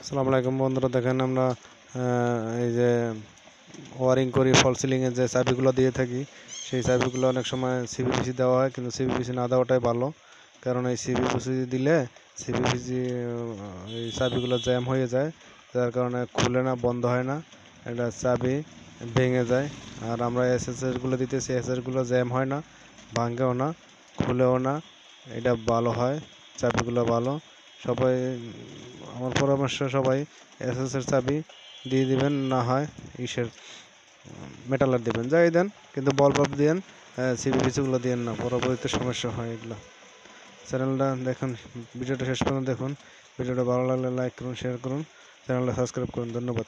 আসসালামু আলাইকুম বন্ধুরা, দেখেন আমরা এই যে ওয়ারিং করি ফল সিলিংয়ে যে চাবিগুলো দিয়ে থাকি, সেই চাবিগুলো অনেক সময় সিবিপিসি দেওয়া হয়, কিন্তু সিবিপিসি না দেওয়াটাই ভালো। কারণ এই সিবিপিসি দিলে সিবিপিসি এই চাবিগুলো জ্যাম হয়ে যায়, যার কারণে খুলে না, বন্ধ হয় না, এটা চাবি ভেঙে যায়। আর আমরা এসএসএসগুলো দিতেছি, এসএসগুলো জ্যাম হয় না, ভাঙেও না, খুলেও না, এটা ভালো হয়, চাবিগুলো ভালো। সবাই আমার পরামর্শ, সবাই এসএসের চাবি দিয়ে দিবেন, না হয় ইসের মেটালার দিবেন, যাই দেন, কিন্তু বল বাল্ব দিয়েন, সিবিপিসিগুলো দিয়েন না, পরবর্তীতে সমস্যা হয় এগুলো। চ্যানেলটা দেখুন, ভিডিওটা শেষ পর্যন্ত দেখুন। ভিডিওটা ভালো লাগলে লাইক করুন, শেয়ার করুন, চ্যানেলটা সাবস্ক্রাইব করুন। ধন্যবাদ।